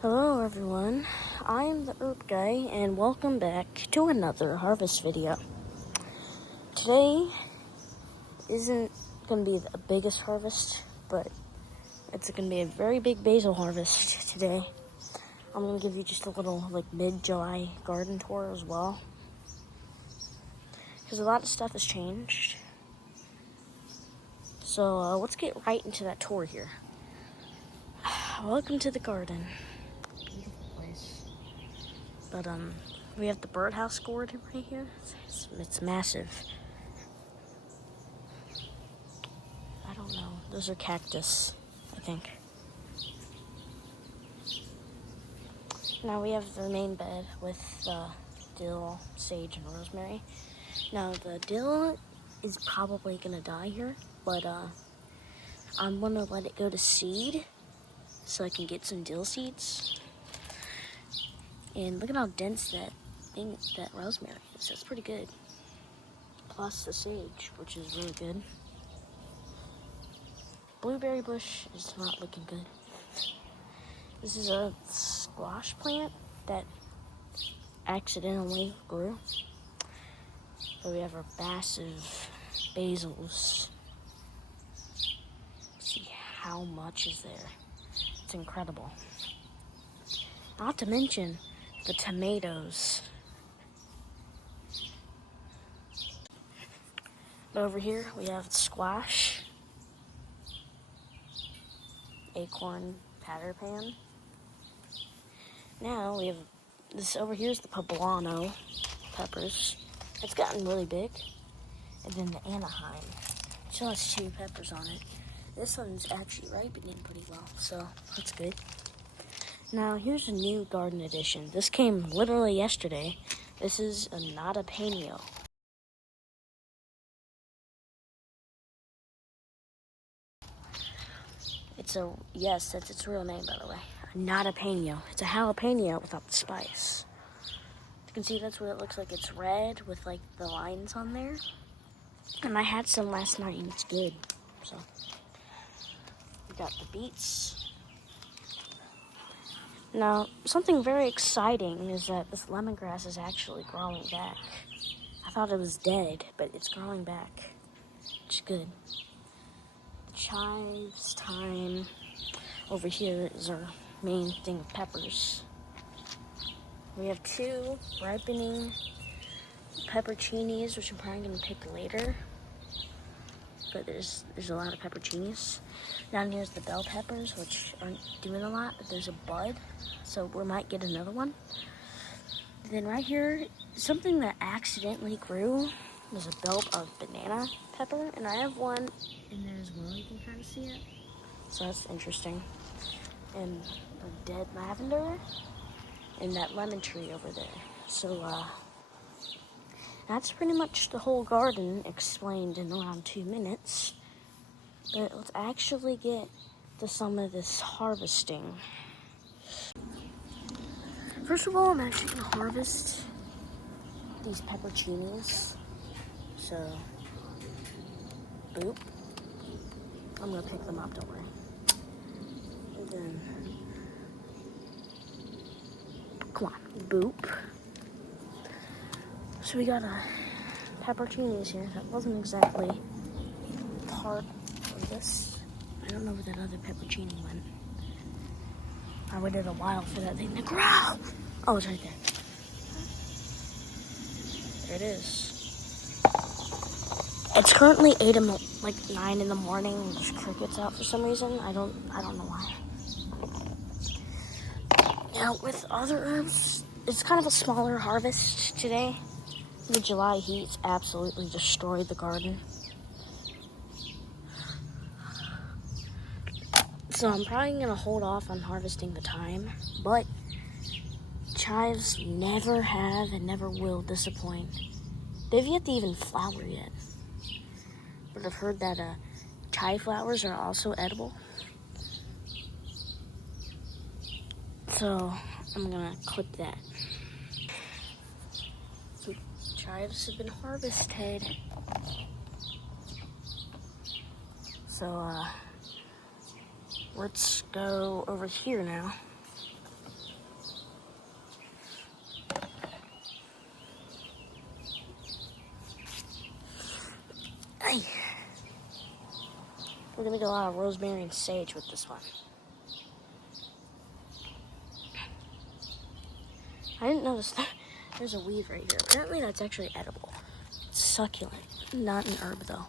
Hello everyone, I'm the Herb Guy and welcome back to another harvest video. Today isn't going to be the biggest harvest, but it's going to be a very big basil harvest today. I'm going to give you just a little mid-July garden tour as well, because a lot of stuff has changed. So let's get right into that tour here. Welcome to the garden. But we have the birdhouse gourd right here. It's massive. I don't know. Those are cactus, I think. Now we have the main bed with dill, sage, and rosemary. Now the dill is probably gonna die here, but I'm gonna let it go to seed so I can get some dill seeds. And look at how dense that rosemary is. That's pretty good. Plus the sage, which is really good. Blueberry bush is not looking good. This is a squash plant that accidentally grew. So we have our massive basils. See how much is there. It's incredible. Not to mention the tomatoes. Over here we have squash, acorn, patterpan. Now we have this over here is the poblano peppers. It's gotten really big. And then the Anaheim. It still has 2 peppers on it. This one's actually ripening pretty well, so that's good. Now here's a new garden addition. This came literally yesterday. This is a Nadapeno. Yes, that's its real name, by the way. A Nadapeno. It's a jalapeno without the spice. You can see that's what it looks like. It's red with the lines on there. And I had some last night and it's good. So we got the beets. Now, something very exciting is that this lemongrass is actually growing back. I thought it was dead, but it's growing back. It's good. The chives, thyme. Over here is our main thing of peppers. We have 2 ripening pepperoncinis, which I'm probably going to pick later. But there's a lot of pepperoncinis. Down here's the bell peppers, which aren't doing a lot, but there's a bud, so we might get another one. Then right here, something that accidentally grew was a belt of banana pepper, and I have one in there as well. You can kind of see it, so that's interesting. And a dead lavender, and that lemon tree over there. So that's pretty much the whole garden explained in around 2 minutes. But let's actually get to some of this harvesting. First of all, I'm actually going to harvest these pepperoncinis. So, boop. I'm going to pick them up, don't worry. And then, come on, boop. So we got pepperoncinis here. That wasn't exactly part of this. I don't know where that other pepperoncini went. I waited a while for that thing to grow. Oh, it's right there. There it is. It's currently 9 in the morning. There's crickets out for some reason. I don't know why. Now with other herbs, it's kind of a smaller harvest today. The July heat's absolutely destroyed the garden. So I'm probably going to hold off on harvesting the thyme, but chives never have and never will disappoint. They've yet to even flower yet. But I've heard that chive flowers are also edible. So I'm going to clip that. So chives have been harvested. So let's go over here now. We're gonna get a lot of rosemary and sage with this one. I didn't notice that there's a weed right here. Apparently that's actually edible. It's succulent, not an herb though.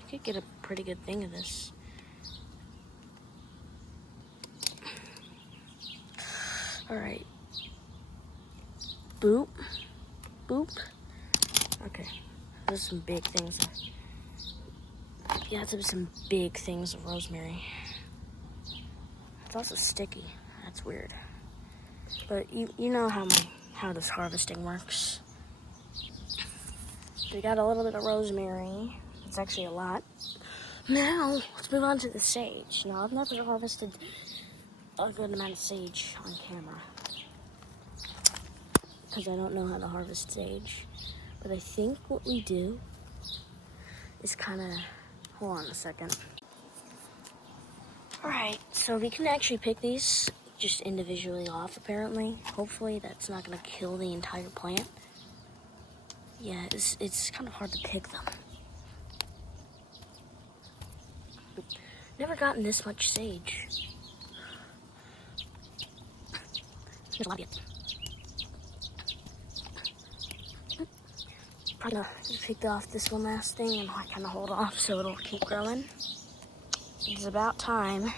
You could get a pretty good thing of this. All right. Boop. Boop. Okay. There's some big things. Yeah, there's some big things of rosemary. It's also sticky. That's weird. But you know how this harvesting works. We got a little bit of rosemary. It's actually a lot. Now, let's move on to the sage. Now, I've never harvested a good amount of sage on camera because I don't know how to harvest sage. But I think what we do is kind of... Hold on a second. Alright, so we can actually pick these just individually off, apparently. Hopefully that's not going to kill the entire plant. Yeah, it's kind of hard to pick them. Never gotten this much sage. There's a lot of it. Probably gonna just pick off this one last thing and kind of hold off so it'll keep growing. It's about time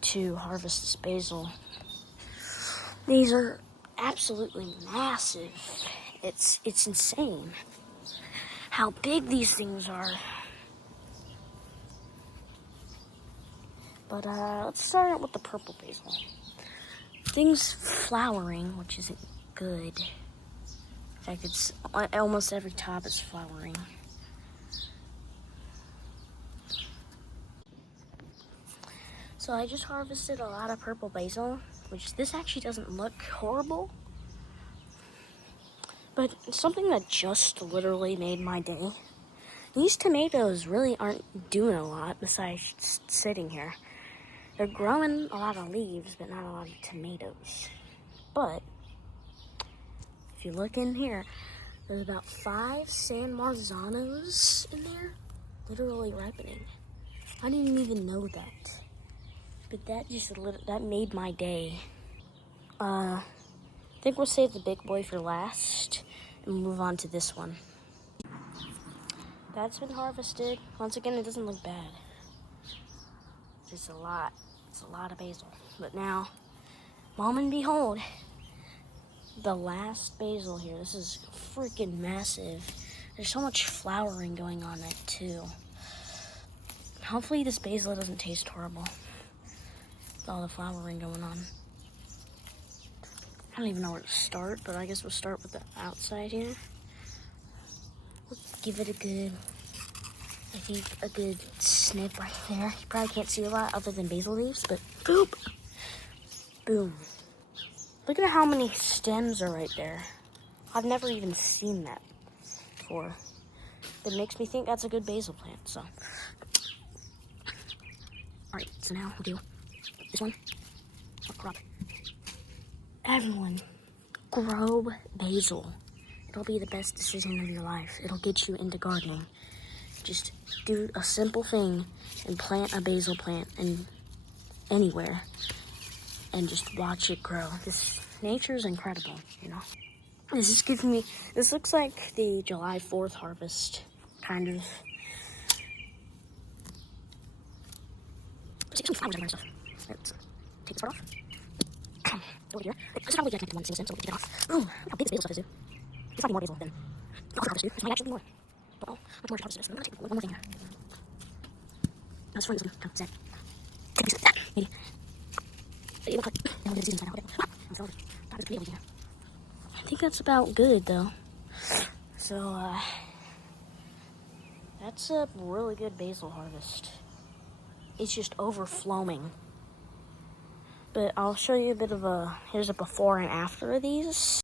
to harvest this basil. These are absolutely massive. It's insane how big these things are. But let's start out with the purple basil. Things flowering, which isn't good. In fact, it's almost every top is flowering. So I just harvested a lot of purple basil, which this actually doesn't look horrible. But it's something that just literally made my day. These tomatoes really aren't doing a lot besides just sitting here. They're growing a lot of leaves, but not a lot of tomatoes. But if you look in here, there's about 5 San Marzanos in there, literally ripening. I didn't even know that. But that made my day. I think we'll save the big boy for last and move on to this one. That's been harvested. Once again, it doesn't look bad. It's a lot of basil. But now, mom and behold, the last basil here. This is freaking massive. There's so much flowering going on it too. Hopefully this basil doesn't taste horrible with all the flowering going on. I don't even know where to start, but I guess we'll start with the outside here. Let's give it a good snip right there. You probably can't see a lot other than basil leaves, but boop, boom. Look at how many stems are right there. I've never even seen that before. It makes me think that's a good basil plant, so. Alright, so now we'll do this one. Crop. Everyone, grow basil. It'll be the best decision of your life. It'll get you into gardening. Just do a simple thing and plant a basil plant anywhere and just watch it grow. Nature is incredible, you know. This looks like the July 4th harvest, kind of. See, some flowers everywhere and stuff. Let's take this part off. Over here. This is probably connected to one single stem, so we'll take it off. Oh, look how big this basil stuff is, dude. There's probably more basil than I'll harvest, dude. There might actually be more. Oh, much more to harvest this. I'm gonna take one more thing here. This front is looking kind of sad. Take a piece of that, maybe. It looks like, now we're gonna see inside out. Okay. I'm sorry. I think that's about good, though. So, that's a really good basil harvest. It's just overflowing. But I'll show you a bit of here's a before and after of these.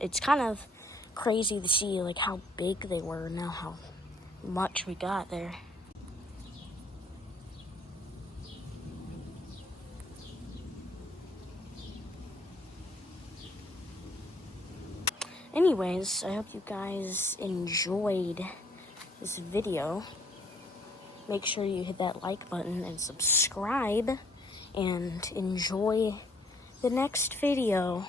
It's kind of crazy to see, like, how big they were and now how much we got there. Anyways, I hope you guys enjoyed this video. Make sure you hit that like button and subscribe, and enjoy the next video.